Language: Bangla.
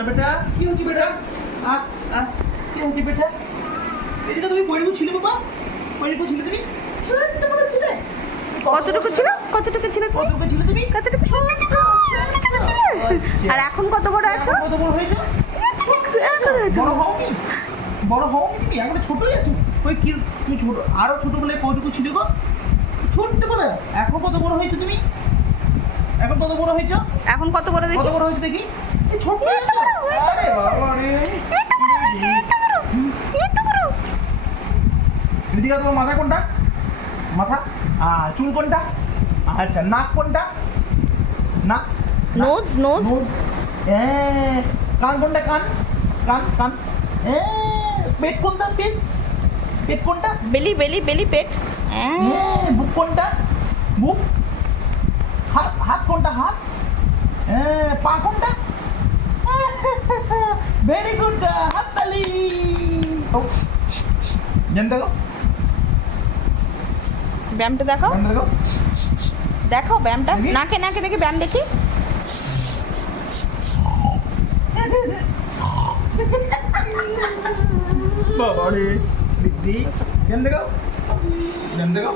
না বেটা, কি হচ্ছে বেটা? কি হচ্ছে বেটা? এদিকে তুমি পরিণত ছিলে বাবা, পরিণত ছিলে তুমি, ছোট্ট বড় ছিলে। কতটুকু ছিল? কতটুকু ছিল তুমি? কতটুকু ছিলে তুমি? কতটুকু ছিল? আর এখন কত বড় আছো? কত বড় হয়েছো? বড় হওনি, বড় হওনি তুমি, এখন ছোটই আছো। ওই কি তুমি ছোট, আরো ছোট বলে কতটুকু ছিল গো? ছোট্ট বলে। এখন কত বড় হয়েছো তুমি? এখন কত বড় হয়েছো? এখন কত বড় দেখি? কত বড় হয়েছে দেখি? এই ছোট্ট হয়েছো। আরে বাবা রে, এদিকে তোমার মাথা কোনটা? মাথা, চুল কোনটা? আচ্ছা, নাক কোনটা? নাক, নোজ, নোজ। কান কোনটা? কান, কান, কান। পেট কোনটা? পেট, পেট কোনটা? বেলি, বেলি, বেলি, পেট। বুক কোনটা? বুক। হাত, হাত কোনটা? হাত। পা কোনটা? ভেরি গুড, হাততালি। জানতে গো, ব্যায়ামটা দেখাও, জানতে গো। দেখাও ব্যায়ামটা। দেখি। নাকে নাকে দেখি ব্যায়াম দেখি। বাবা রে, দিদি, জানতে গো, জানতে গো।